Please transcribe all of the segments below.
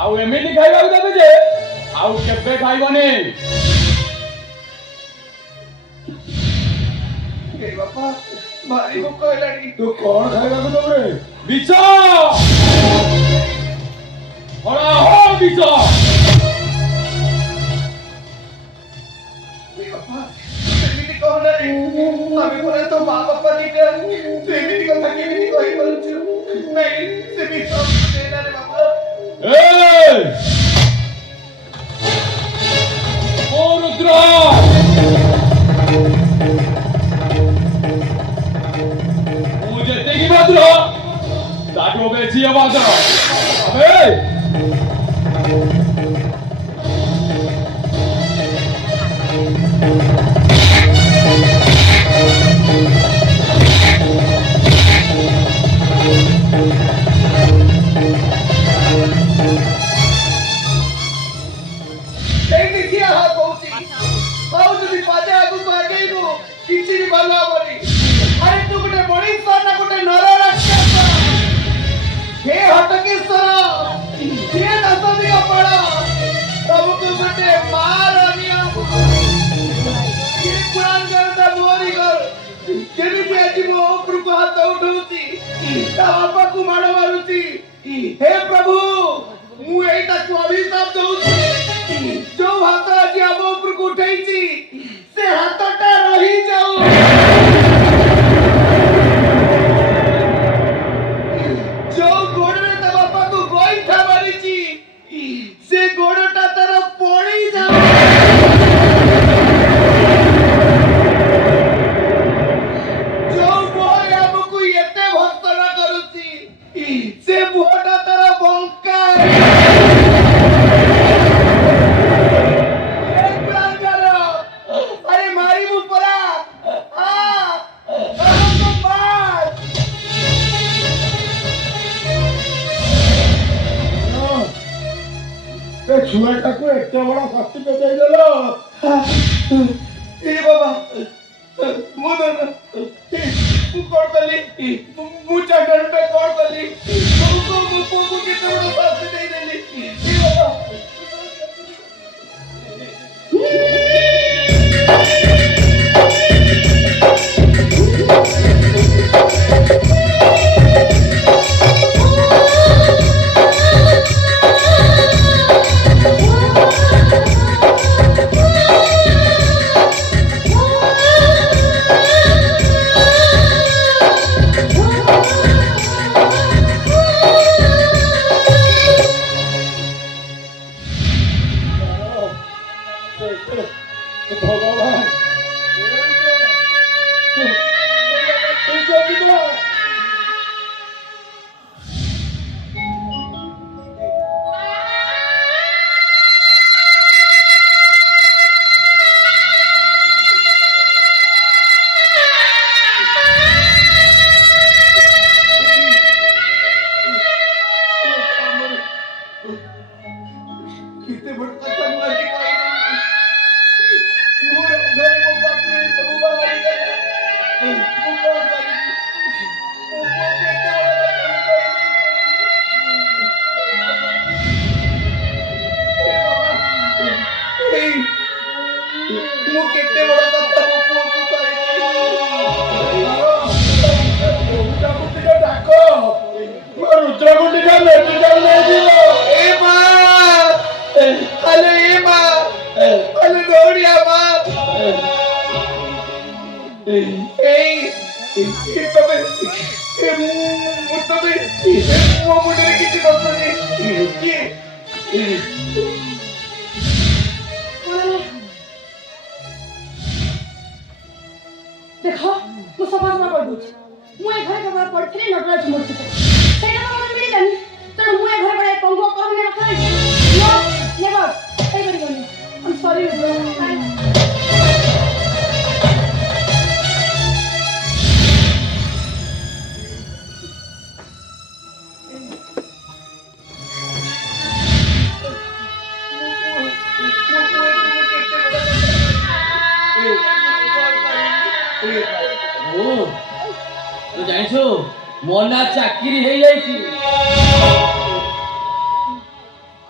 आउ एमिली खाइबा देबे जे आउ केबे खाइबनी ए बापा भारी भूख हेलानी तू कौन खाइबा देबे बिच हरा हो बिच ए बापा एमिली कहला रे आमे परे तो मां बापा दिटा तू एमिली कथा केमिति कहि परछु नहीं से भी सब देना रे बापा ए ओ रुद्र मुझे तेगी बात लो ताकि वो बेची आवाज अबे हे प्रभु मु एटा को अभिशाप दउछी जो हाथ आज हम ऊपर को उठैछी से हाथटा रही जाऊ जो गोड़े त बापा को गोइठा मारिची से गोड़टा तर पड़ी जाऊ जो बोले हमको एते भक्तरा करूची से बुहटा तर बंका अरे मारी मु परा हमको मार ए छुआटा को एते बड़ा शक्ति पे दे देलो ए बाबा मुदन तू कोड कली मुचा डर पे कोड कली को कितने बड़ा शास्ति दे देली ए बाबा देखो मु समाज में पड़ बुझ मु ए घर के पड़थले नटराज मूर्ति सेटा तो मन मिली जानी तो मु ए घर बड़े पंगो कहने रखा नो नेवर कई बड़ी गनी आई एम सॉरी ब्रो ओ तो जानिछु मोना चाकरी हे जाईची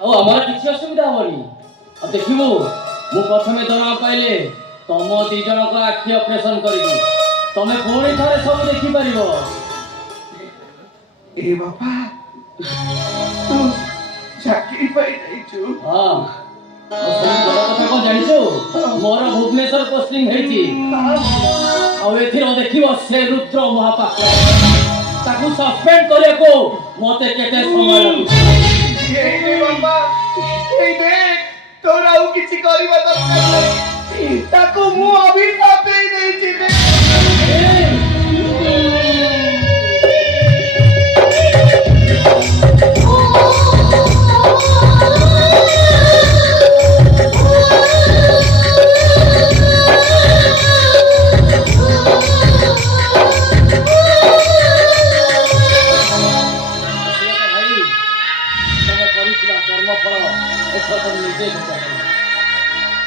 ଆଉ ଆମର କିଛି ଅସୁବିଧା ହବନି। ଆଉ ଦେଖିବୁ ମୁଁ ପ୍ରଥମେ ଦରମା ପାଇଲେ ତମ ଦି ଜଣଙ୍କ ଆଖି ଅପରେସନ କରିବି, ତମେ ପୁଣି ଥରେ ସବୁ ଦେଖିପାରିବ। ए बापा तू चाकरी पाई जाइछु। ହଁ ଆଉ ସବୁ ବଡ଼ କଥା କଣ ଜାଣିଛୁ, ମୋର ଭୁବନେଶ୍ୱର ପୋଷ୍ଟିଂ ହେଇଛି। ଆଉ ଏଥିରେ ଦେଖିବ ସେ ରୁଦ୍ର ମହାପାତ୍ର, ତାକୁ ସସ୍ପେଣ୍ଡ କରିବାକୁ ମତେ କେତେ ସମୟ ଲାଗୁଛି। ए बापा ए देख तोरा ଆଉ କିଛି କରିବା ଦରକାର ନାହିଁ, ତାକୁ ମୁଁ ଅଭିଶାପ ଦେଇ ଦେଇଛି ଦେ।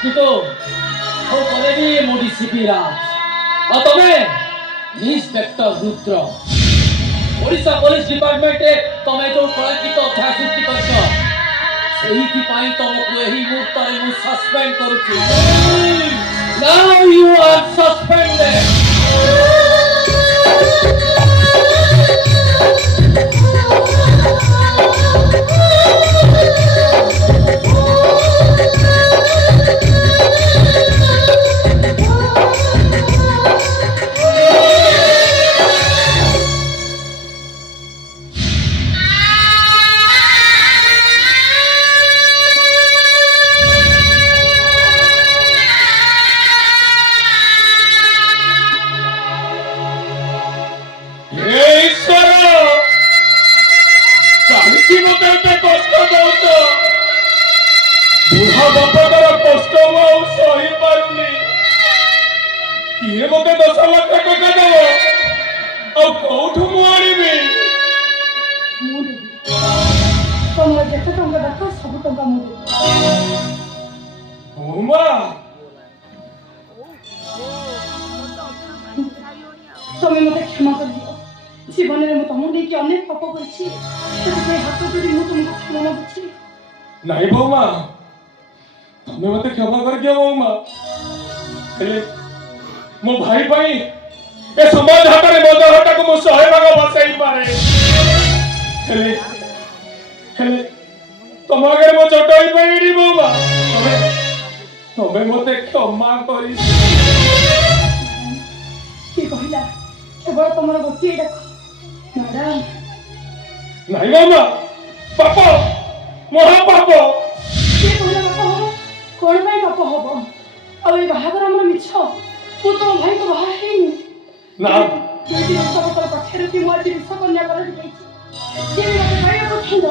କିନ୍ତୁ ଆଉ କଲେ ବି ମୁଁ ଡିସିପି ରାଜ ଆଉ ତମେ ଇନ୍ସପେକ୍ଟର ରୁଦ୍ର। ଓଡ଼ିଶା ପୋଲିସ ଡିପାର୍ଟମେଣ୍ଟରେ ତମେ ଯୋଉ କଳଙ୍କିତ ଅଧ୍ୟାୟ ସୃଷ୍ଟି କରିଛ, ସେଇଥିପାଇଁ ତମକୁ ଏହି ମୁହୂର୍ତ୍ତରେ ମୁଁ ସସ୍ପେଣ୍ଡ କରୁଛି। Now you are suspended. তুমি মতে ক্ষমা করে দিও, জীবনের মতো আমি দেখি অনেক পাপ করেছি, তাই হাত ধরে ମୁଁ তোমাকে ক্ষমা মাগছি। नहीं बौमा तमे मते क्षमा कर दियो बौमा, हेले मो भाई भाई ए समाज हातरे मद हटा को मो सहे भाग बसाई पारे, हेले हेले तम आगे मो चटाई पाइडी बौमा, तमे तमे मते क्षमा करी। কি কহিলা কেবল তোমার গোটিয়ে ডাক ম্যাডাম। नहीं बौमा पाप महापाप। কি কহিলা বাপ হব কোন ভাই বাপ হব? আর এই বাহাগর আমার মিছ, মু তো ভাই কো বাহা হেইনি না দুইটি সবতর পাখের কি মই বিষ কন্যা করে দিয়েছি, যে মতে ভাইয়া পছন্দ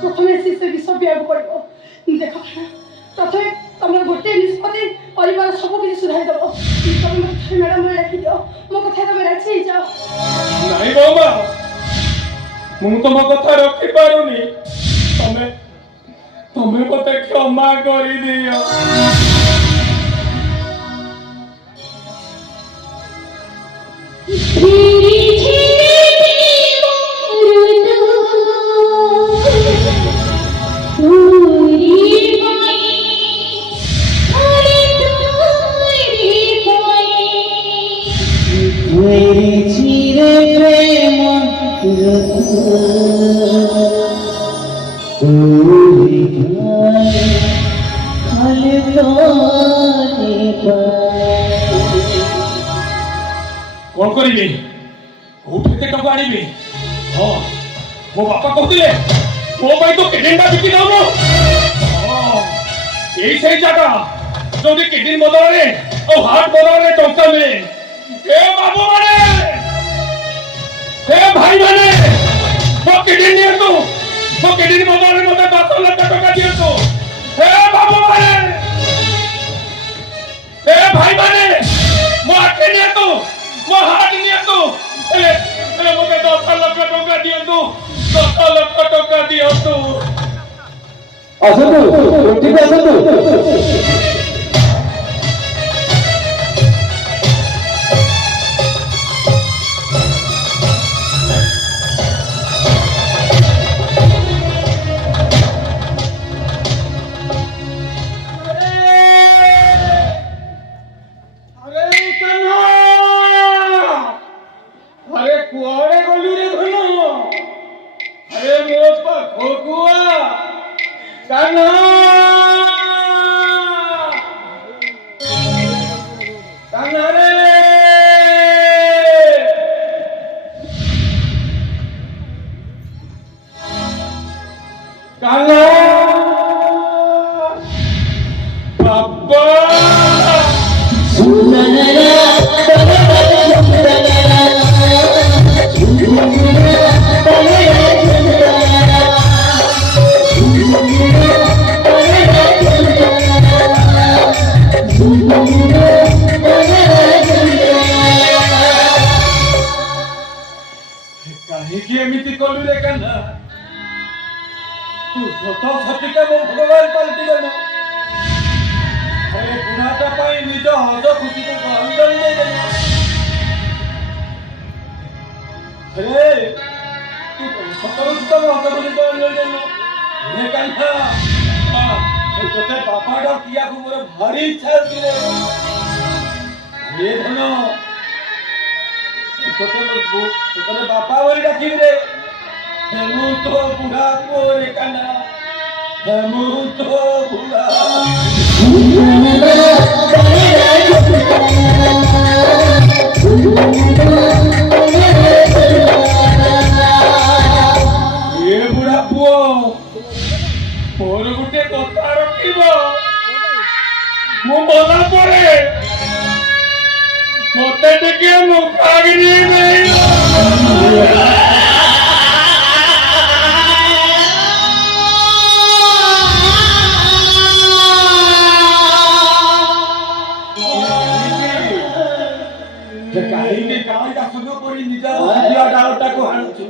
প্রথমে সে বিষ বিয়াব করব। দেখো না প্রথমে তোমার গোটে নিষ্পত্তি পরিবার সব কিছু সুধাই দেব। তুমি মতে ম্যাডাম বলে রাখি দিও, মো কথা তুমি রাখি যাও। नहीं बौमा मु तुम कथा रखी पारुनी, तमे तमे मते क्षमा करी दियो। कौन करी कोठे टका आनी हाँ मो बापा कहते मो भाई तो किडनीटा बिकी दो यही सही जगह जो किडनी बदल में और हार्ट बदल में टंका मिले। हे बाबू माने हे भाई माने मो किडनी दियो, मो किडनी बदल में मते 10 लाख टका दियो। हे बाबू माने हे भाई माने मो आखे दियो, मो हार्ट दियो, ele मते 10 लाख टका दियो, 10 लाख टका दियो। आसतु ठीक आसतु। କାହିଁକି ଏମିତି କଲୁ ରେ କାହ୍ନା? ତୁ ସତ ସତିକା ମୋ ଭଗବାନ ପାଲଟିଗଲୁ। ଆରେ ବୁଢ଼ାଟା ପାଇଁ ନିଜ ହସ ଖୁସିକୁ ଅଞ୍ଜଳି ଦେଇଦେଲୁ। ଆରେ ତୁ ସତରୁ ସତ ମୋ ହସ ଖୁସିକୁ ଅଞ୍ଜଳି ଦେଲୁ। ରେ କାହ୍ନା, ତୋତେ ବାପା ଡାକିବାକୁ ମୋର ଭାରି ଇଚ୍ଛା ହେଉଛି ରେ। ଧନ তোকে বাপা বলে ডাকিবি রে। হেমু তো বুড়া পরে কানা, হেমু তো বুড়া। এ বুড়া পুଅ ମୋର ଗୋଟେ କଥା ରଖିବ। ମୁଁ ମଲା ପରେ ମତେ ଟିକେ ମୁଖାଗ୍ନି ମିଳିବ। କାହିଁକି କାଳିକା ସୁଧ କରି ନିଜ ଡାଳଟାକୁ ହାଣୁଛୁ?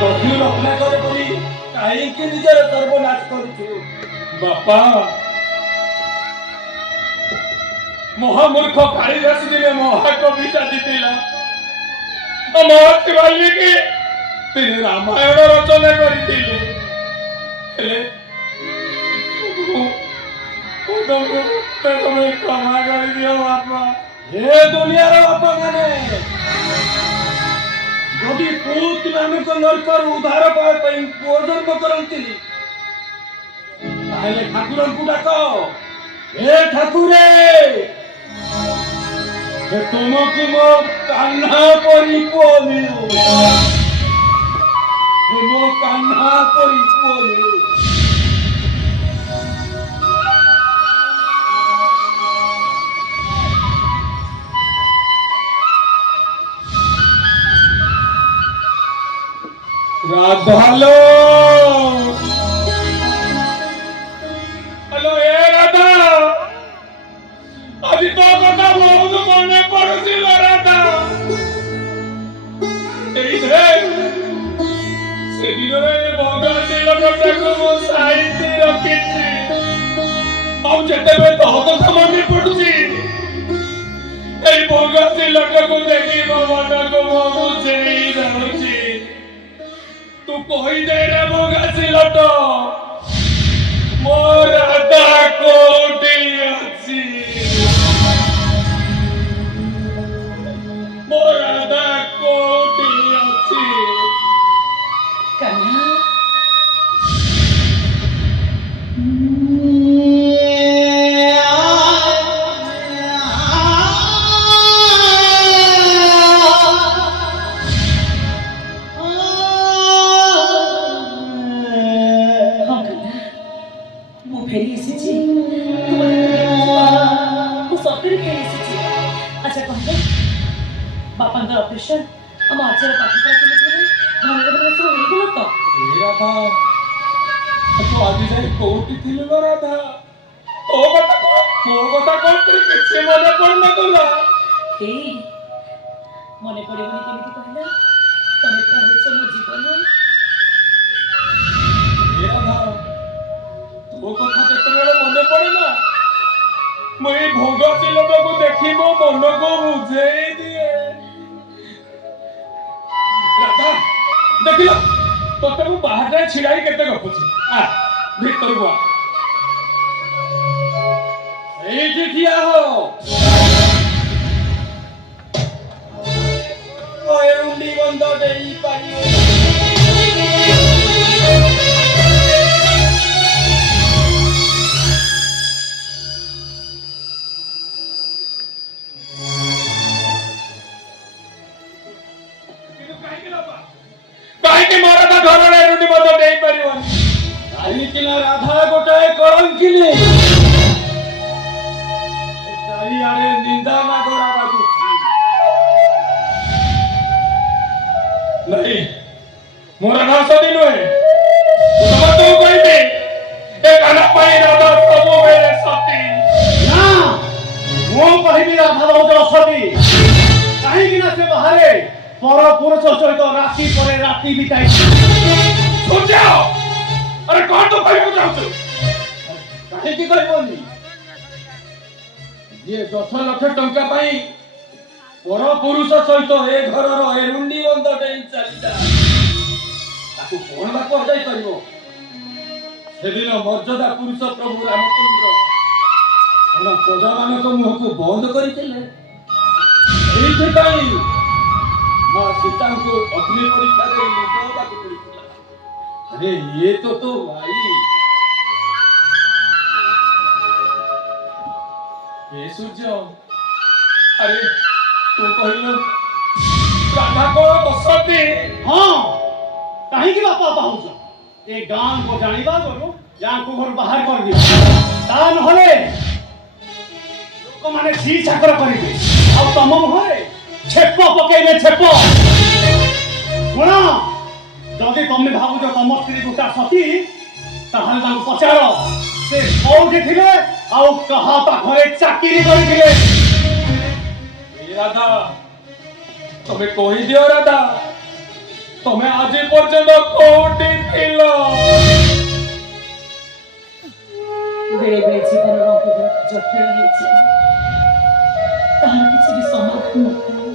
ଦସ୍ୟୁ ରତ୍ନାକର କରି କାହିଁକି ନିଜର ସର୍ବନାଶ କରୁଛୁ? ବାପା, ମହାମୂର୍ଖ କାଳିଦାସ ଦିନେ ମହାକବି ସାଜିଥିଲା। ମହର୍ଷି ବାଲ୍ମୀକି তিনি ରାମାୟଣ ରଚନା କରିଥିଲେ। ହେଲେ ତମେ କ୍ଷମା କରିଦିଅ ବାପା। ହେ ଦୁନିଆର ବାପା ମାନେ, ଯଦି ପୁତ ମାନଙ୍କ ନର୍କରୁ ଉଦ୍ଧାର ପାଇବା ପାଇଁ ପୁଅ ଜନ୍ମ କରନ୍ତି, ତାହେଲେ ଠାକୁରଙ୍କୁ ଡାକ। ହେ ଠାକୁରେ, ତୁମକୁ ମୋ କାହ୍ନା ପରି ପୁଅ ମିଳୁ, ମୋ କାହ୍ନା ପରି ପୁଅ ମିଳୁ। রাধালো, হ্যালো এ রাধা, আজি তো কথা বহুত মনে পড়ছিল রাধা। এই যে সেদিনরে ভগবান লোকটাকে মো সাইতে রখিছি, ଆଉ ଯେତେବେଳେ ତୋ କଥା ମନେ ପଡୁଛି, ଏଇ ଭଗବାନ ଲୋକକୁ ଦେଖି ମୋ ମନକୁ ମୁଁ ବୁଝେଇ ଯାଉଛି। ତୁ କହିଦେ ରେ ଭଗାସି ଲଟ, ମୋ ରାଧା କୋଉଠି ଅଛି? ମୋ ରାଧା କୋଉଠି ଅଛି? କାହ୍ନା, ফেরি এসেছি, সত্যি ফেরি এসেছি। আচ্ছা কহে, বাপাঙ্কর অপারেশন ଆମ ଆଚାର ପାଠ ପଢ଼ା କେମିତି ଘରେ ଘରେ ସବୁ ହେଇଗଲ ତ? ରାଧା, ତୁ ଆଜି ଯାଇ କୋଉଠି ଥିଲୁ ନା ରାଧା? ମୋ କଥା କଣ କିଛି ମନେ ପଡୁନଥିଲା? ଏଇ ମନେ ପଡ଼ିବନି କେମିତି କହିଲା? ତମେ ତ ହଉଛ ମୋ ଜୀବନ। ରାଧା, ତୋ କଥା କେତେବେଳେ ମନେ ପଡେ ନା, ମୁଁ ଏଇ ଭୋଗଶୀ ଲୋକକୁ ଦେଖି ମୋ ମନକୁ ବୁଝେଇ ଦିଏ। ରାଧା, ଦେଖିଲ ତତେ ମୁଁ ବାହାରେ ଛିଡାଇ କେତେ ଗପୁଛି। ଭିତରକୁ ଆ, ଏଇଠି ଠିଆ ହ। ଏଉଣ୍ଡି ବନ୍ଧ ଡେଇ ପାରିବ କାହିଁକି ମୋ ରାଧା ଘରରେ ଏରୁଣ୍ଡି ବନ୍ଧ ଡେଇ ପାରିବନି? କାହିଁକି ନା ରାଧା ଗୋଟାଏ କଳଙ୍କିନୀ। नहीं मोर ना सदी नुहे समझो कहबे ए गाना पाई राधा सब बेले सती ना मो कहबी राधा बहुत असती काहे कि ना से बाहरे पर पुरुष सहित राति परे राति बिताई सुन जाओ अरे कौन तो कहबो चाहछु काहे कि कहबोनी ये 10 लाख टंका पाई पर पुरुष सहित ए घरर एरुंडी बंद देई चलीता ताकू कोन बा कह जाई परिबो सेदिन मर्यादा पुरुष प्रभु रामचंद्र हम प्रजा मानक मुह को बंद करितले एथि पाई मां सीता को अग्नि परीक्षा दे निदवा को पड़ितला अरे ये तो भाई ये सूर्य अरे तू कहलो राधा को बसती हां काहे कि बापा पाहुच ए गान को जानिबा करू या को घर बाहर कर दियो ता नहले लोक माने जी चाकर करिबे आ तम मुहरे छेप पकेबे छेप कोना जदि तमे भाबुछ तम स्त्री गुटा सती ताहाल तांको पचार से कोउठी थिले आउ कहा पाखरे चाकरी करिथिले राधा तुम्हें कही दियो राधा तुम्हें आज पर्यंत कोठी थिलो बेले बेले जीवन रोग जटिल होइছে तार किसी भी समाधान नଥାଏ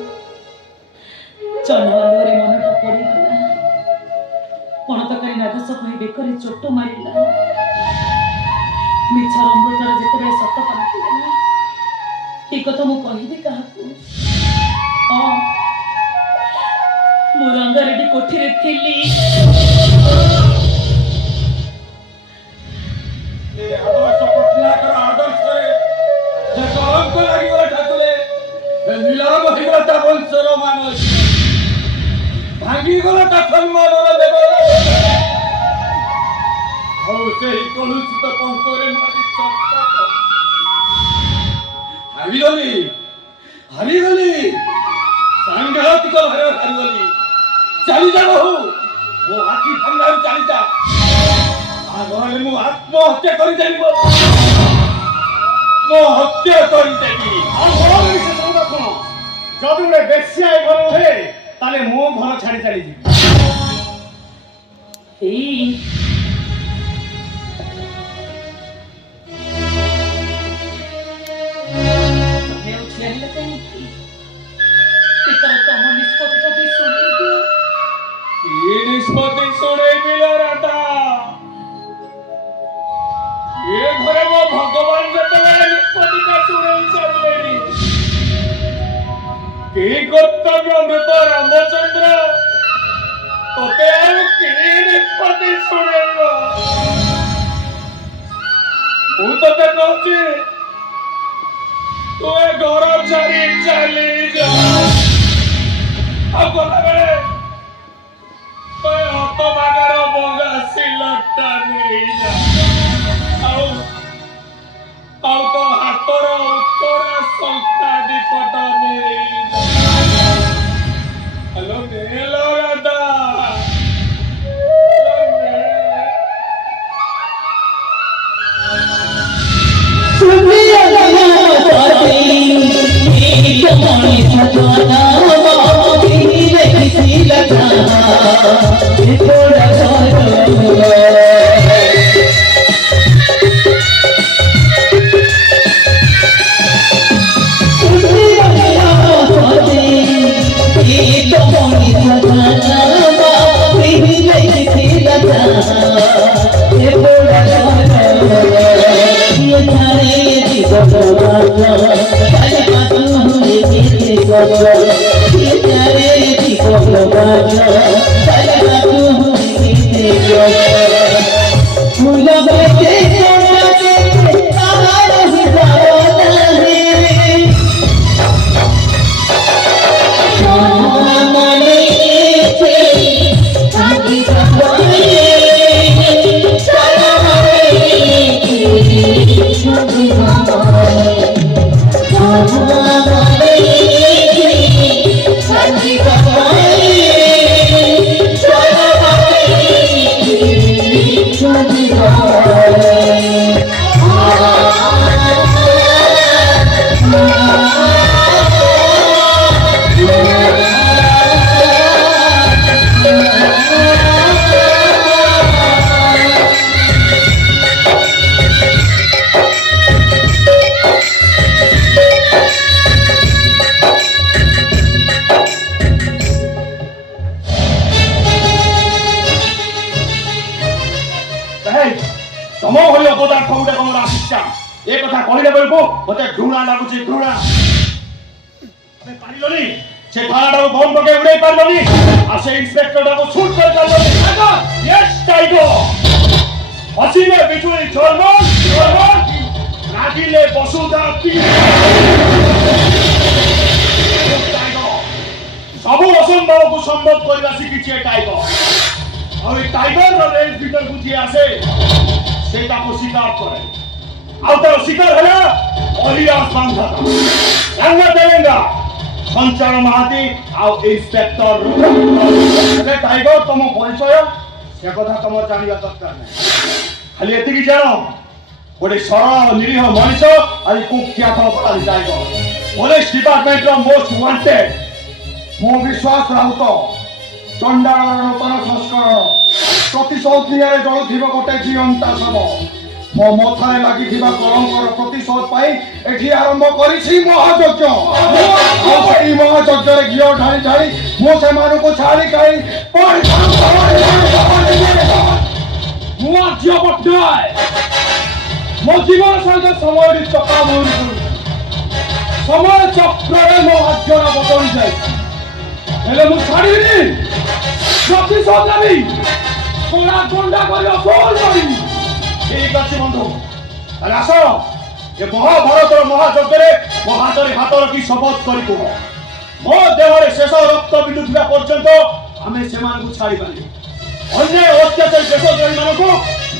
चनवारे मनटा पड़ीगला पणतकारी नागस कही बेकरे चोट मारिला मिछर अमृतर जेतबे सत पलटिगला ए कथा मु कहिबी काहाकू हां मु रंगारेडी कोठीरे थिली ए आदर्श पटनाकर आदर्श जे कलंक लागि गला ठाकुरे ए नीलाम हिगता वंशर मानस भांगी गला ता सम्मानर देवला हौ सेही कलुषित पंकरे मारी चक्का हारिगली सांघातिक भारे हारिगली चली जा बहु मो आखि भंगार चली जा आगले मु आत्महत्या करि जाइबो मो हत्या करि देबी आ घर विषय सब कोन जदि उडे बेसिया घर हे ताले मो घर छाड़ी चली जी ए निष्पत्ति सुने मिला रहता ये घरे वो भगवान जब निष्पत्ति का सुने चलेगी की कर्तव्य अमृत रामचंद्र तो तेरे की निष्पत्ति सुनेगा वो तो ते कहती तू ए गौरव छाड़ी चली जा अब बोला तो तो बागर बोगा सिलटा नहीं जा आओ तो हाथर उत्तर संख्या दिपट नहीं जा हेलो नेलो राधा को मते घृणा लागुची घृणा मैं पारिलोनी से थानाटा को बम पके उड़ाई पारलोनी आ से इंस्पेक्टरटा को शूट कर पारलोनी टाइगर यस टाइगर असीले बिजुली झलमल झलमल रागिले बसुधा पी सब असंभव को संभव करला शिखिछे टाइगर और टाइगर रो रेंज भीतर बुझी आसे सेटा को शिकार करे आउ तो शिकार होला ओडिया बांधा रंगा देलेंगा संचार महाती आउ इंस्पेक्टर रुद्र टाइगर तुम परिचय से कथा तुम जानिबा दरकार नै खाली एति की जानो गोटे सरल निरीह मनुष्य आज कुख्यात अपराधी टाइगर पुलिस डिपार्टमेंट रो मोस्ट वांटेड मो विश्वास राउत चंडाल नूतन संस्करण प्रतिशोध निरे जलुथिबा गोटे जीवंता शव मो मथारे लागिथिबा कलंकर प्रतिशोध पाई एठी आरंभ करिछि महायज्ञ एई महायज्ञ रे घिओ ढाली ढाली मो से मानु को छाड़ी काई मो आज्ञा पट्टाय मो जीवन संग समय चका मोरी समय चक्र रे मो आज्ञा बदल जाय हेले मु छाड़ीनी प्रतिशोध नेबी कोड़ा गोंडा करी अफल करी ठीक अछि बंधु अरे आस ये महाभारत महायज्ञ रे मो हाथरे हाथ रखी शपथ करी को मो देहरे शेष रक्त बिंदुवा पर्यंत आमे सेमान को छाड़ी पाली अन्य अत्याचार देशद्रोही मान को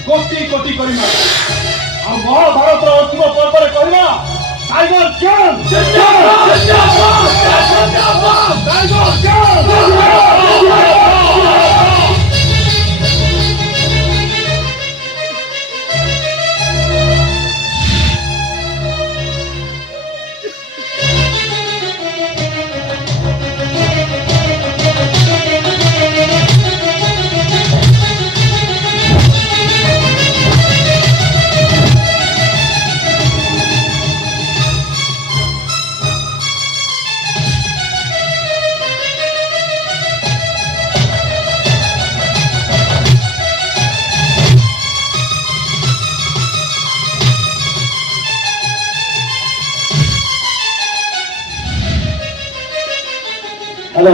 कोटि कोटि करी मार आ महाभारत अंतिम पर्व रे कहला टाइगर जन टाइगर हेलो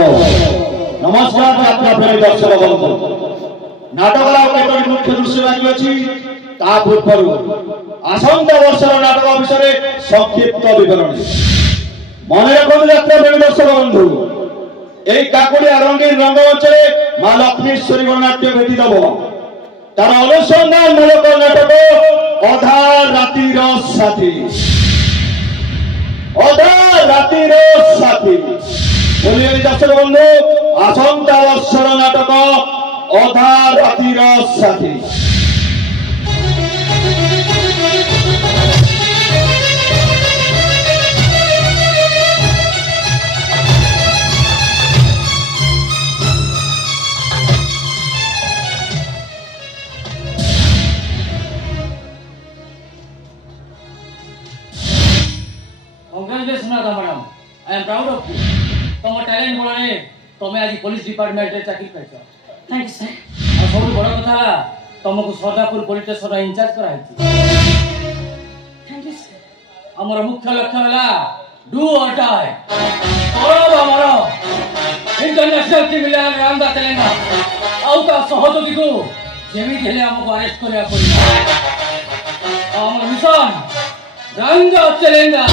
नमस्कार यात्रा प्रेमी दर्शक बंधु नाटक केतोटी मुख्य दृश्य बाकी अछि ता पूर्व आसंता वर्षर नाटक विषय संक्षिप्त विवरणी मन रखु यात्रा प्रेमी दर्शक बंधु एई काकुड़िया रंगीन रंगमंच मां लक्ष्मीश्वरी गणनाट्य भेटी दब तार अनुसंधान मूलक नाटक अधा रातिर साथी अधा रातिर साथी बोलिए दर्शक बंधु आसंता वर्षर नाटक अधा रातिर साथी Congratulations, madam. I am proud of you. तुम टैलेंट बोलने तुम्हें आज पुलिस डिपार्टमेंट रे चाकरी पाइछ थैंक यू सर और सब बड़ कथा ला तुमको सदापुर पुलिस स्टेशन इंचार्ज करा है थैंक यू सर हमर मुख्य लक्ष्य होला डू और डाई और हमरो इंटरनेशनल टीम ले रामदा तेलंगा आउ ता सहयोगी को जेमी हेले हमको अरेस्ट करया पड़ी हमर मिशन रंगा तेलंगा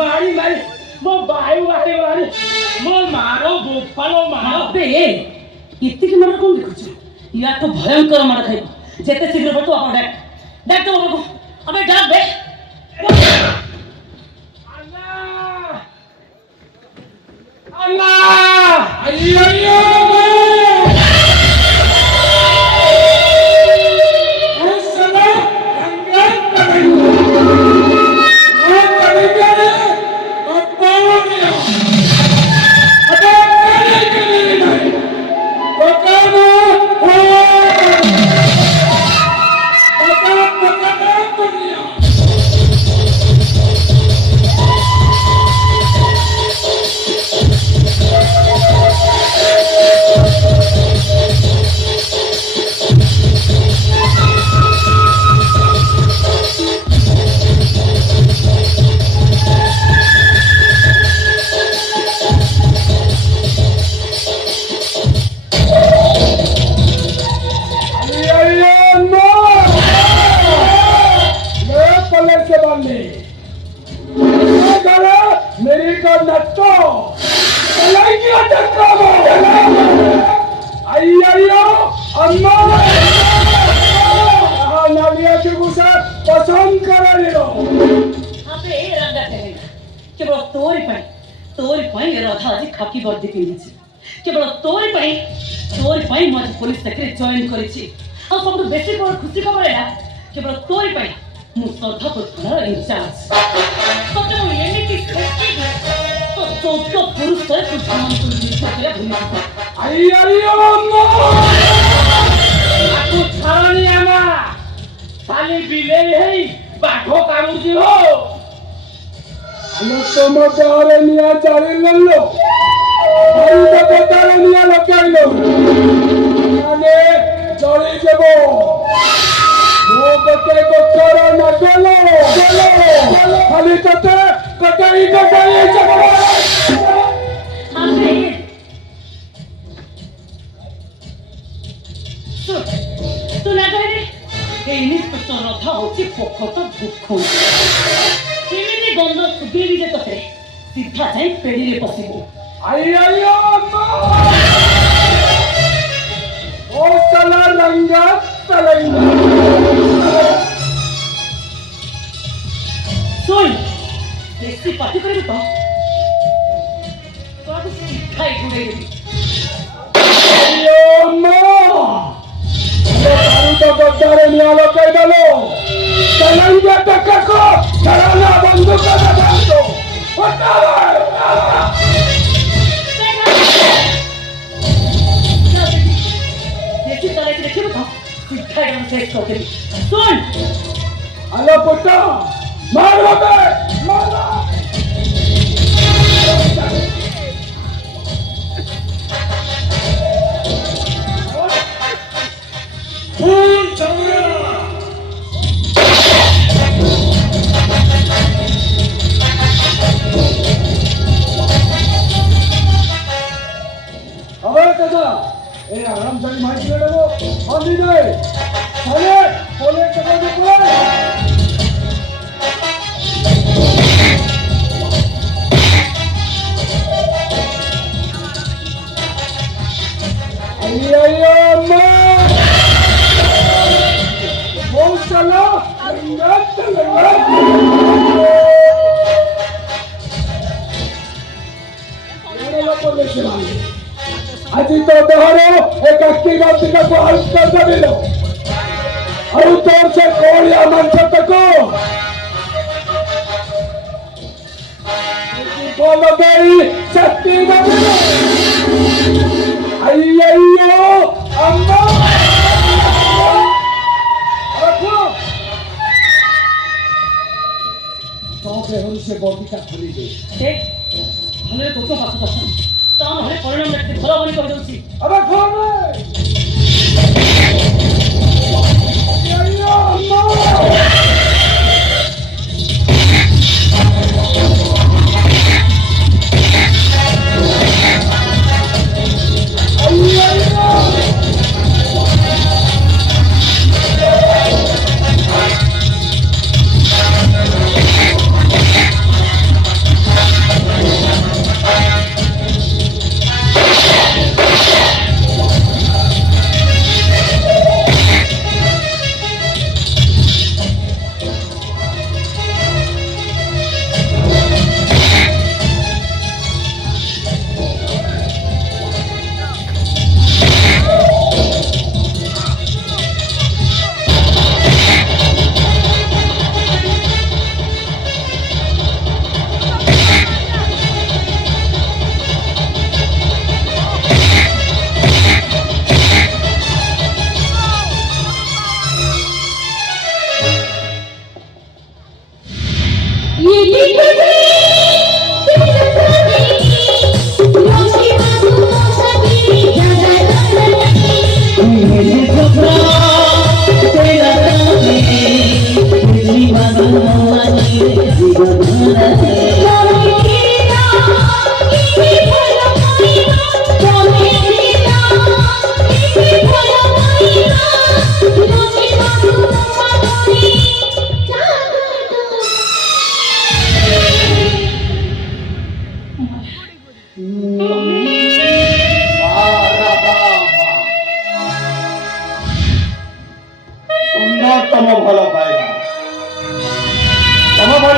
मारी मारी मो बायु वाले मारी मो मारो बोफालो मारो बे इत्ते की मार कोन देखुछ या तो भयंकर मार खाइ जेते शीघ्र बतो अपन डाक तो बाबू अबे डाक बे अन्ना अय्यो लड़की को से पसंद करा लियो अबे रंगा करेगा केवल तोरी पाई राधा जी खाकी वर्दी पिंधिछि केवल तोरी पाई मज पुलिस सेक्रेटरी जॉइन करिछि आ सब बेसी बड़ खुशी खबर है केवल तोरी पाई मु श्रद्धापुर थाना इंचार्ज तते मु एमिति सेक्रेटरी तो चौथा पुरुष से तू समान को निश्चय भूमि आई अम्मा आकु छारानी आमा खाली बिले है बाघो कामुजी हो लोग तो मतारे निया चारे लल्लो भाई तो बतारे निया लकाई लो आगे चले जबो वो बते को करो ना चलो खाली कटाई जबो अबे तू ना कहले ए इंस्पेक्टर राधा होची पोखत दुख एमिति गंध सुबेरी जे तते सीधा जाई पेड़ी रे पसिबो आई अम्मा ओ साला रंगा तलैंगा सुन बेसी पार्टी करे तो बाबू सीधा ही गुड़े देबी अम्मा ये तारू तो गद्दारे निया लकाई दलो तलैंगा टक्का को चलाना बंदूक का दबा दो देखी तरह के देखी बताओ सीधा एकदम से इसको करी सुन हेलो पुट्टा मारो बे मारो फुल चंद्रा अबे दादा ए आराम से माइक ले लो बंदी दे चले बोले चलो दे बोले आई अम्मा वो चलो रंगत আজি तो दहरो एक अक्की बात का को हल कर दिलो और तोर से कोड़िया मंच तक बोल गई शक्ति दिलो अय्यो अम्मा रखो तो बेहुन से बॉडी का खुली दे देख हमें तो बात पसंद ता हमें परिणाम रखते भला बनी कर दउची अबे खोल अय्यो अम्मा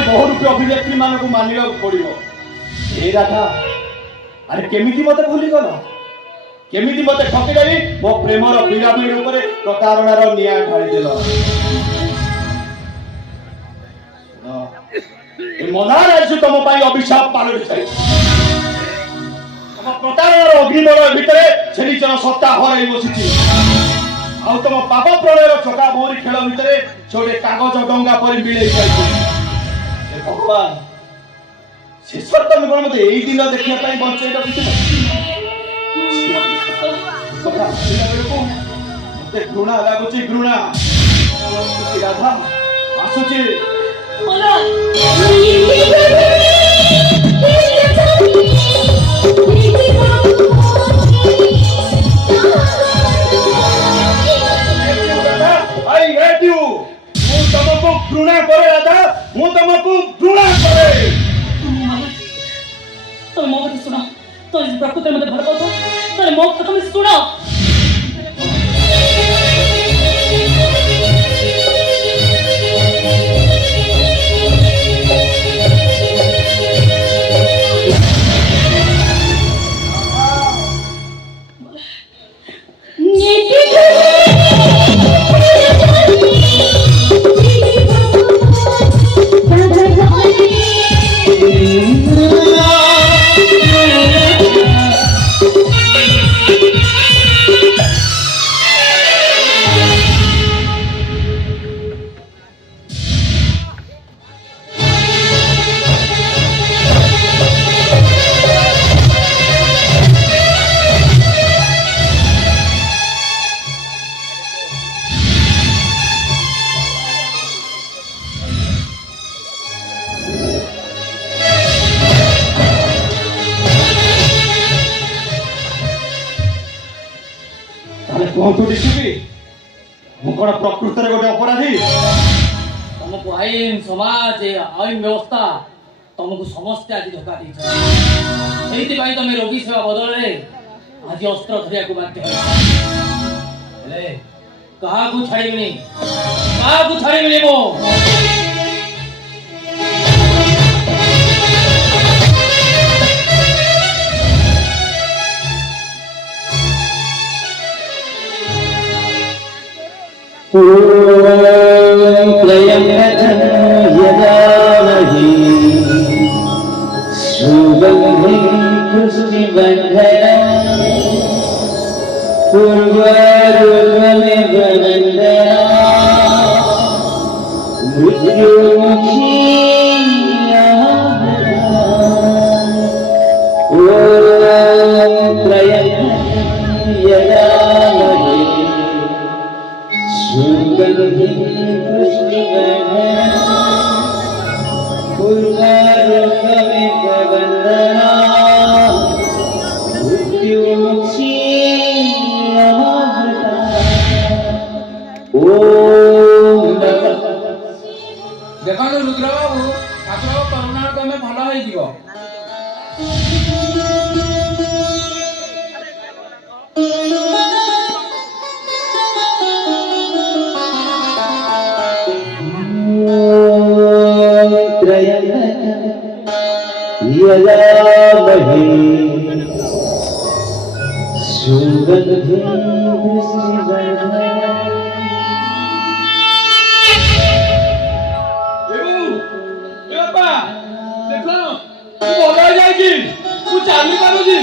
बहुरूपी अभिनेत्री मानक मानिबा पड़िबो। ए राधा अरे केमिति मते भूली गल केमिति मते ठकी देली मो प्रेमर पिरामिड ऊपर प्रतारणार निया ढाली देल। ए मनार आज तुम पाई अभिशाप पालटी जाय तुम प्रतारणार अग्निदल भितरे छेलीचर सत्ता हराई बसिछि आ तुम पाप प्रलयर चका मोरी खेल भितरे छोटे कागज डंगा पर मिले जाय। भगवान शेष तुम कौन मत यही दिन देखा बंचे मत घृणा लगुच घृणा राधा आसुची आई हेट यू तुमको घृणा करे राधा मु तुमको घृणा करे। तुम मो कथा सुनो तो प्रकृति मते भर पातो तो मो कथा तुम सुनो। प्रकृत गोटे अपराधी तुमको आईन समाज आईन व्यवस्था तुमको समस्त आज धोखा दी तुम रोगी सेवा बदल आज अस्त्र धरिया को बाध्य क्या छाड़ी मो प्रयंगधन यदामहि सुगंधिं पुष्टिबन्धना पूर्वारुकमिव वन्दना मृत्युमुखी ॐ प्रयंगधन यदामहि सुगंधिं पुष्टिबन्धना पूर्वारुकमिव वन्दना मृत्युमुखी देखो रुद्र बाबू ठाकुर करुणा तुम भल हो यदामहि सुगंधिं पुष्टिबन्धना चाली पारुची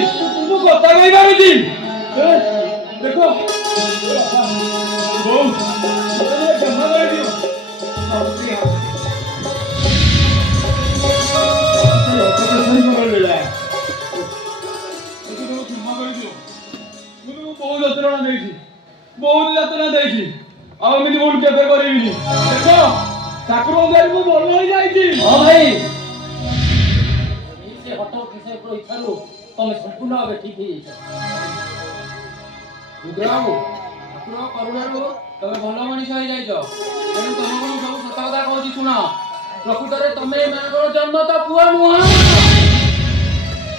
तू कथा कही पारुची देखो बोल क्षमा कर दियो बहुत यात्रा देखी आमिनी बोल केबे करिबिनी देखो ठाकुर गारी को बोल हो जाईची हां भाई से हटो किसे को इच्छारू तुम संपूर्ण भाव ठीक है रुद्राबू ठाकुर करुणारू तुम भल मनीष हो जाइछ तेणु तुम को सब सत कथा कहूची सुना प्रकृत रे तमे मानकर जन्म तो पुआ नुह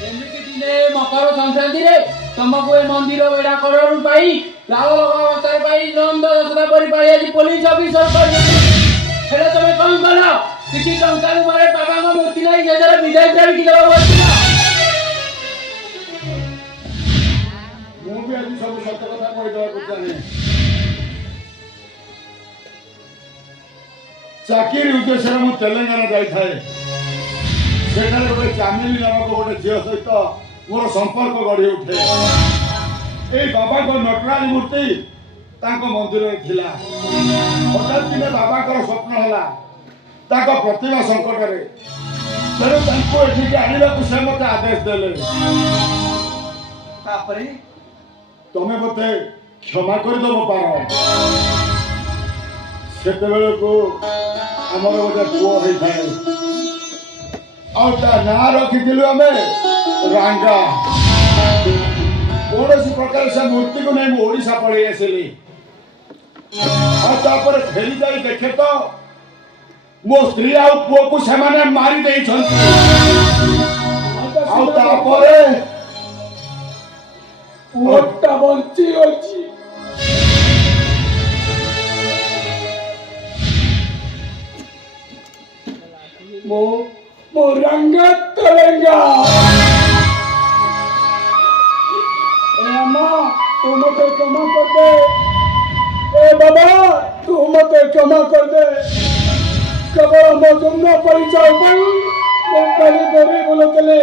एमिति दिने मकर संक्रांति रे तुमको ए मंदिर बेड़ा कररू पाई लाल अवस्था पाई नंद यशोदा परि पाई आज पुलिस ऑफिसर कर हेले तुम कौन कला କିଛି ଟଙ୍କା ମୋର ବାବାଙ୍କ ମୂର୍ତ୍ତି ନାହିଁ ଯେ ଜରା ବିଜୟ ପ୍ରେମୀ କି ଦେବାକୁ ଅଛି ନା ମୁଁ ବି ଆଜି ସବୁ ସତ କଥା କହିଦେବାକୁ ଚାହେଁ। ଚାକିରି ଉଦ୍ଦେଶ୍ୟରେ ମୁଁ ତେଲେଙ୍ଗାନା ଯାଇଥାଏ। ସେଠାରେ ଗୋଟେ ଚାମିଲି ନାମକ ଗୋଟେ ଝିଅ ସହିତ ମୋର ସମ୍ପର୍କ ଗଢ଼ି ଉଠେ। ଏଇ ବାବାଙ୍କ ନଟରାଜ ମୂର୍ତ୍ତି ତାଙ୍କ ମନ୍ଦିରରେ ଥିଲା। ହଠାତ୍ ଦିନେ ବାବାଙ୍କର ସ୍ୱପ୍ନ ହେଲା ତାଙ୍କ ପ୍ରତିଭା ସଙ୍କଟରେ, ତେଣୁ ତାଙ୍କୁ ଏଠିକି ଆଣିବାକୁ ସେ ମୋତେ ଆଦେଶ ଦେଲେ। ତାପରେ ତମେ ମୋତେ କ୍ଷମା କରିଦେବ ପାର। ସେତେବେଳକୁ ଆମର ଗୋଟେ ପୁଅ ହେଇଥାଏ, ଆଉ ତା ନାଁ ରଖିଥିଲୁ ଆମେ ରାଙ୍ଗା। କୌଣସି ପ୍ରକାର ସେ ମୂର୍ତ୍ତିକୁ ନେଇ ମୁଁ ଓଡ଼ିଶା ପଳେଇ ଆସିଲି। ଆଉ ତାପରେ ଫେରି ଯାଇ ଦେଖେ ତ ମୋ ସ୍ତ୍ରୀ ଆଉ ପୁଅକୁ ସେମାନେ ମାରି ଦେଇଛନ୍ତି। ଆଉ ତାପରେ ପୁଅଟା ବଞ୍ଚି ଅଛି। ମୋ ରଙ୍ଗା ତେଲେଙ୍ଗା माँ तू मते क्षमा कर दे। ए बाबा तू मते क्षमा कर दे। केवल मो जन्म परिचय पाई मैं खाली गरीब बोलतले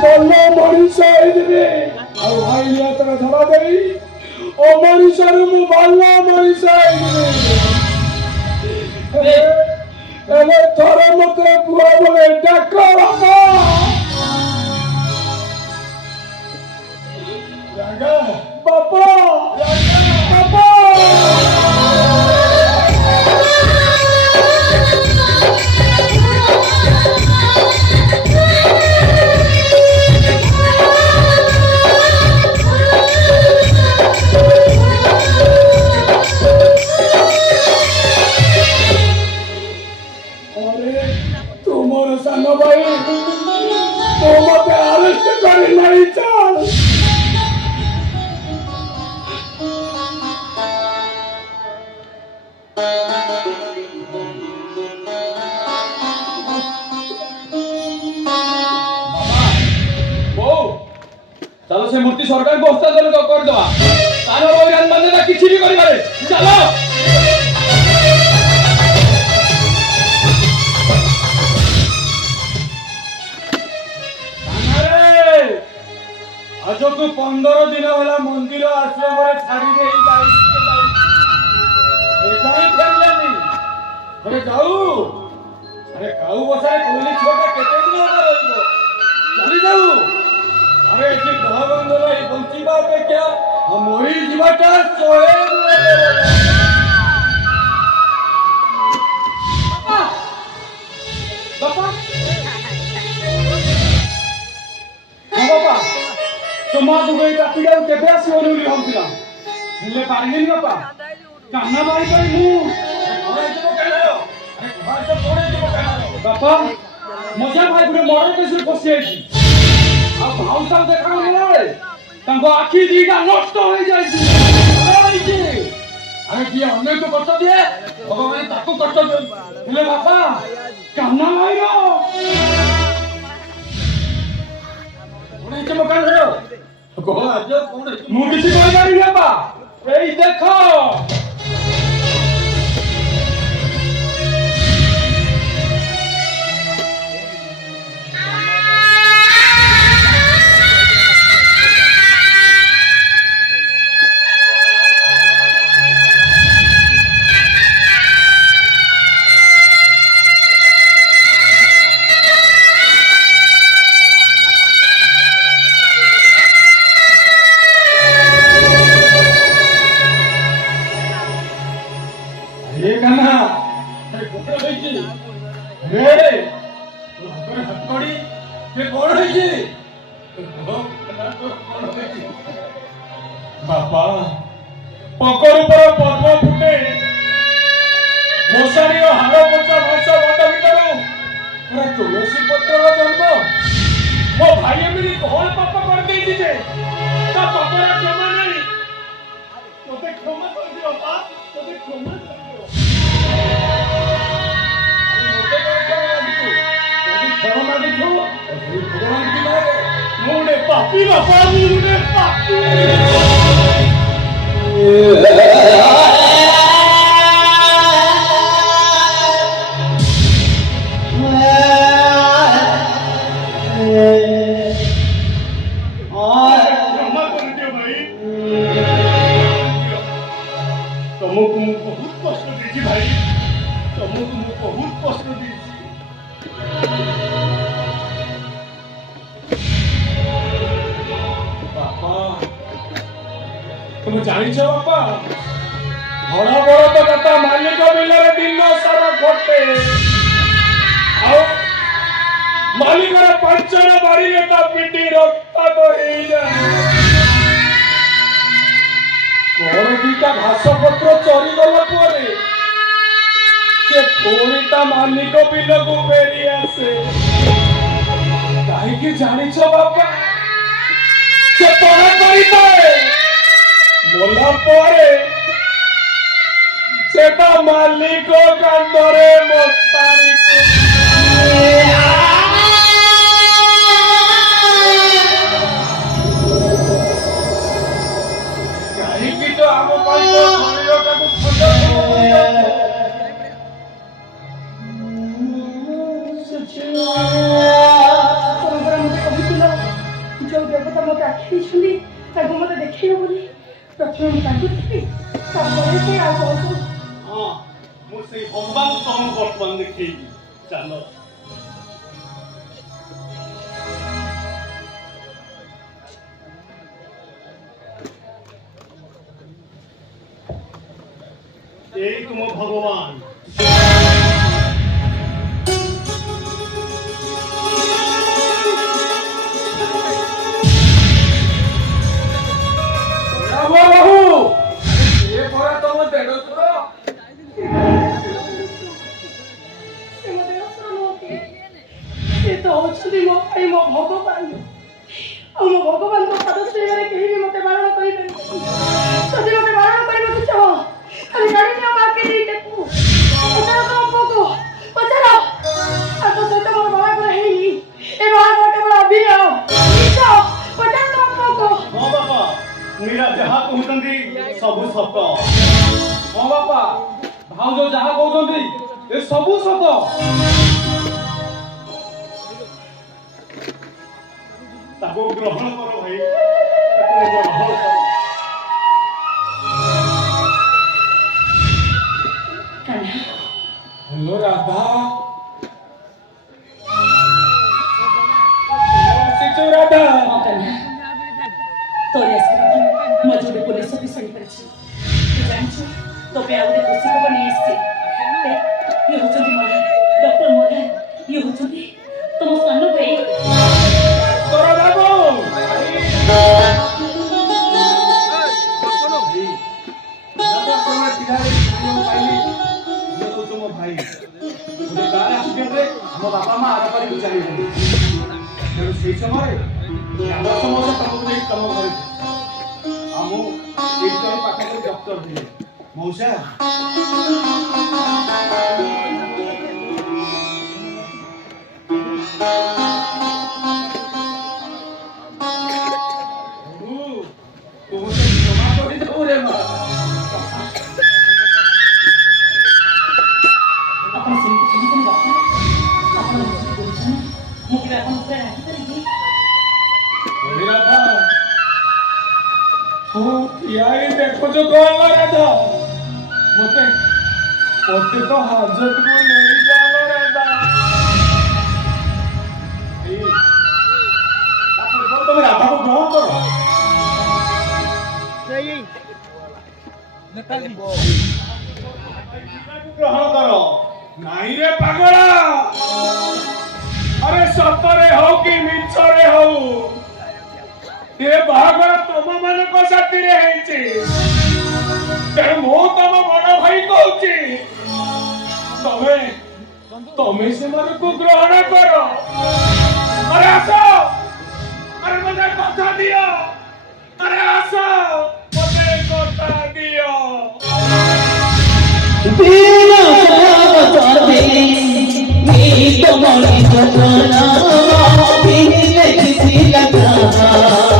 बोलो मनीष आइदिबे ଆଉ ଭାଇ यात्रा ଧରା ଦେଇ ଓ ମଣିଷରୁ ମୁଁ ଭଲ ମଣିଷ ଆଇଦିବେ। ହେଲେ ଥରେ ମତେ ପୁଅ ବୋଲେ ଡାକ ବାପା। Papa! Papa! अरे तुमर सान भाई तो मते अरेस्ट करी नहीं चल। चलो से मूर्ति सरकार को हस्तांतरण कर दवा तानो बहिरान बंदे ना किछि भी करि पारे चलो अरे आज को 15 दिन वाला मंदिर आश्रम रे छाड़ी दे जाई एकाई फेरलानी। अरे जाऊ अरे काऊ बसाए कोली छोटा केते दिन रहइबो चली जाऊ। अरे एठी गहबंदल ए बंचिबा अपेक्षा हमरी जीवाटा सोहे बापा बापा तुम्हा दुबई का पीड़ा केबे आसी ओनुली हमतिला हेले पारिनी बापा कान्ना बाई बाई मु अरे जब कहलो अरे घर से कोड़े जब कहलो बापा मजा भाई गुरे मर्डर केस रे फसी आइछी। आ भाव साल देखा मिले तांको आखी दीटा नष्ट हो जाइछि। अरे कि अन्य को कष्ट दिए भगवान ताको कष्ट दे हेले बापा कान्ना माइरो कोने के मकान रे को आज कोने मु किछि कहि जानि बापा एई देखो बापा पकर ऊपर पद्म फुटे मोसारी हाड़ पोचा भाषा बंद भितर पूरा तुलसी पत्र जन्म मो भाई एमती कौन पाप कर देछि जे ता पापरा क्षमा नहीं तोते क्षमा कर दियो बापा तोते क्षमा कर दियो। पापी बापा मुझे पापी क्षमा कर दियो भाई तुमको मैं बहुत कष्ट दीजिए भाई तुमको मैं बहुत कष्ट दीजिए बापा तुम जानिଛ बापा बड़ा बड़ा तो कथा मालिक बिलरे दिन सारा घटे आओ मालिक पंचर बारी ता पिटी रक्त तो हे जाए कौन दीटा घास पत्र चरी गला परे से पुणी ता मालिक बिल को फेरी आसे काहे कि जानिଛ बापा से पढ़ा करिताए मोला परे से ता मालिक कांदरे मसारी काहे कि तो हम पाई तो शरीर का को खंड जो देवता मत आखि छुली ताको मत देखियो बोली प्रथम मत ताको देखि तापर से आ को हां मु से भगवान तुम वर्तमान देखिबी चलो এই तुम भगवान भगवान को पद श्रेय कहीं भी मते बारण करि सदी मते बारण करिबो कि चाहो खाली गाड़ी में मार के दे देखू पचारो तो पोको पचारो आ तो सते मोर बाबा को हेनी ए बाबा को बड़ा भी आओ निशा पचारो तो पोको हां बाबा मेरा जहां कहउतंदी सब सत हां बापा भाउजो जहा कहउतंदी ए सबु सत ताको ग्रहण करो भाई ताको ग्रहण करो हेलो राधा सिचो राधा तोरी आशीर्वाद मैं जोड़े पुलिस ऑफिसर करछि तू जानछ तो पे आउरे खुशी को बने आसी ये होचंदी मोर डॉक्टर मोर ये होचंदी तुम सानो भाई तोरा बाबू भाई मुझे कार एक्सीडेंट रे हम बापा मां आधा पर चली गई तेरे से समय हम समझ तमको नहीं कम करे हम एक तो पाखा को डॉक्टर दिए मौसा देखो जो कौन लगा था मते मते तो हाजत को नहीं जानो रहता तुम राधा को ग्रहण करो ग्रहण करो नहीं रे पागला अरे सतरे हो कि मिछरे हो ये बाहागर तुम मन को साथी रे हेची तेरे मो तम बड़ भाई कहूची तमे तमे से मन को ग्रहण करो अरे आसो अरे मुझे कथा दियो अरे आसो मुझे कथा दियो तेरा बता दे मेरी तो मौली सजना दिल में किसी लगा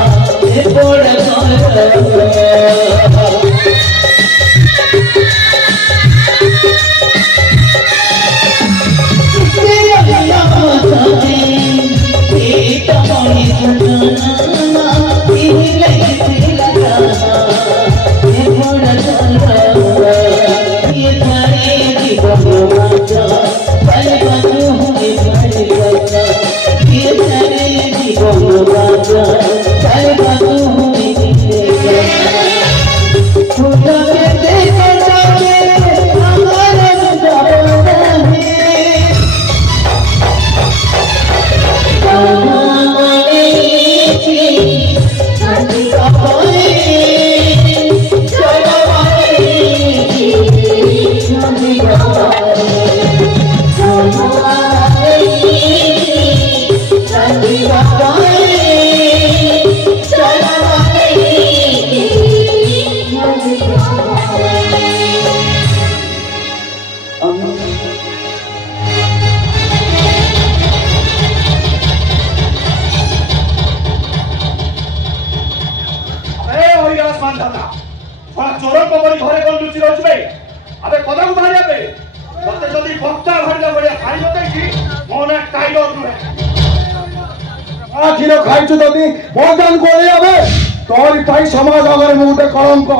समाज आगे मुझे कलंक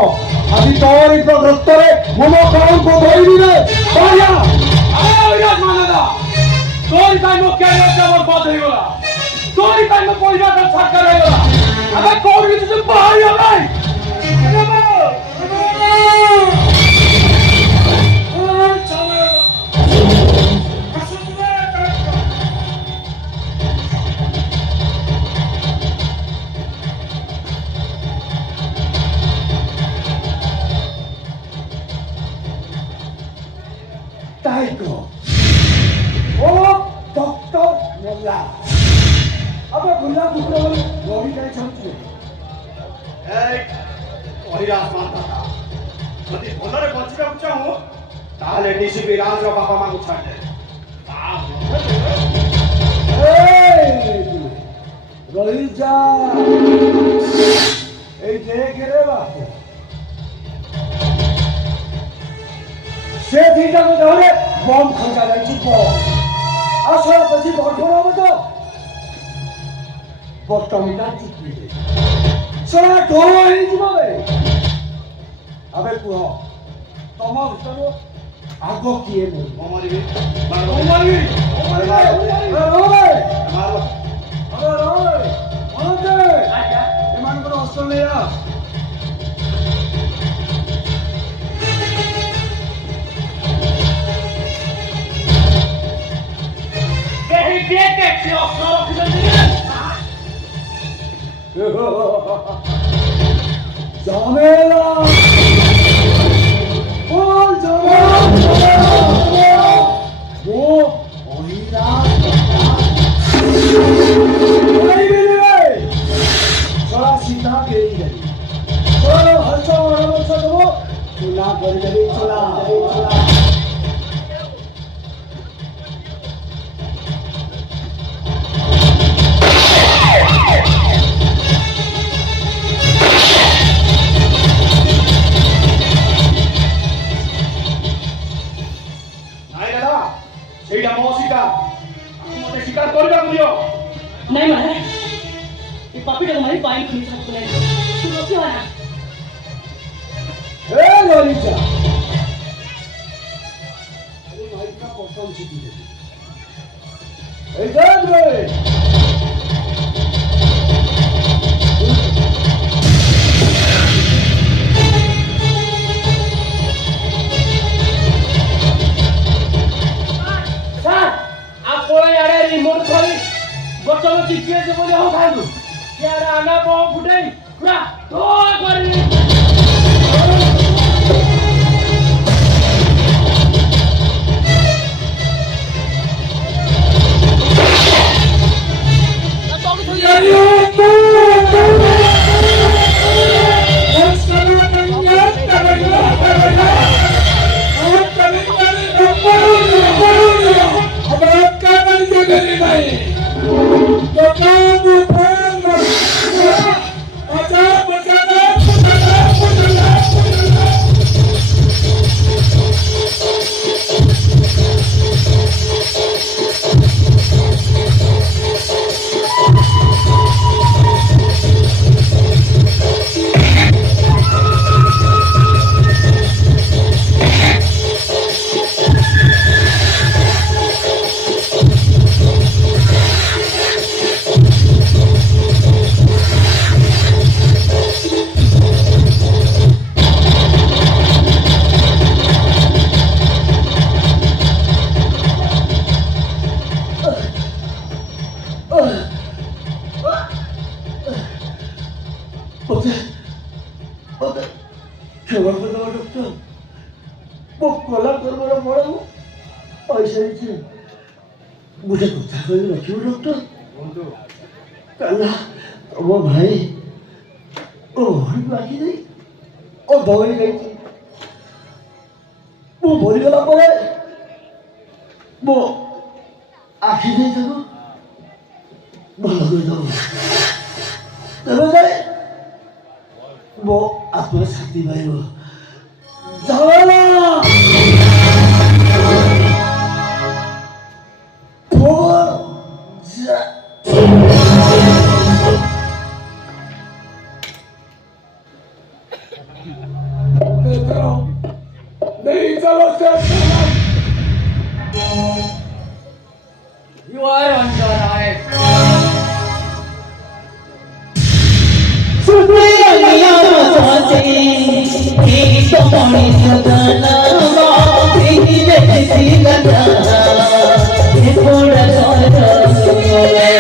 आज तोरी प्रदत्तरे मम कलंक धरबी रे बढ़िया तोरी टाइम में क्या होता है बर्बाद हो गला तोरी टाइम में कोई बात छक्का रह गला अबे कौन भी तुझे बाहर आ गई बापा मां को छाड़ दे रही जा ए देख रे बापू से दीटा को धरे बम खंजा जाई छु आसरा पछि घटना मत बटमिटा टिकी सरा ढोल ही जीव बे अबे कुह तम भीतर आगो किए बोल मरिबे मरिबे मारो अरे मनोज एमान को अस्त्र ले आ कहीं देख के अस्त्र रख दे जामेला नहीं मारे ये पापी तो हमारी पाइन खींच रखते हैं तू रोक क्यों आया ए ललिता अरे भाई का पोटल छिटी दे ए देख रे सर आप बोले यार रिमोट खोली बच्चों को चिपके से बोले हो खाए तू यार आना बॉम्ब फुटे पूरा ढोल कर तो काम पैसा दीजिए मुझे कुत्ता कोई रखियो डॉक्टर कला वो भाई ओ बाकी नहीं ओ दवाई नहीं वो बोली गला पड़े वो आखिर नहीं था भला कर दो चलो जाए वो आपको शक्ति भाई वो जाना नहीं चलो You are under arrest. सुनिया साथे एक तो पानी सदाना तेरी जैसी लगा ये थोड़ा थोड़ा सुनिया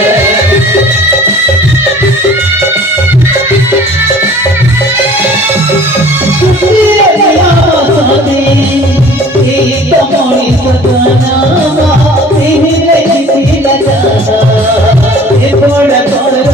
साथे एक तो पानी सदाना तेरी जैसी लगा ये थोड़ा थोड़ा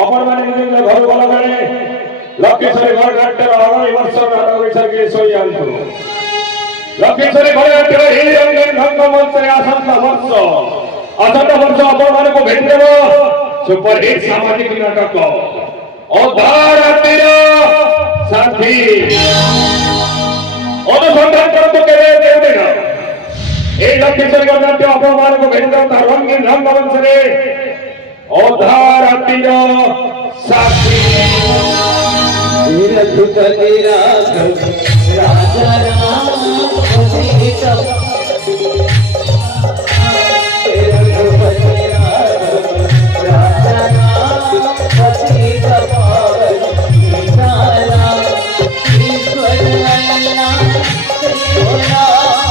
अपन माने निजे घर गला बेले लक्ष्मीश्वरी घर घाटर अगली वर्ष नाटक के सोई आंतु लक्ष्मीश्वरी घर घाटर ही रंगन ढंग मंच आसंता वर्ष अपन माने को भेट देबो सुपर हिट सामाजिक नाटक उद्धार तीर साथी अनुसंधान कर तो केरे देव देना ए लक्ष्मीश्वरी घर घाटर अपन माने को भेट देबो रंगन ढंग मंच रे उद्धार तीर साथी रघुपति राघव राजा राम सीता रघुपति राघव राजा राम सीता पावन सीता राम ईश्वर अल्लाह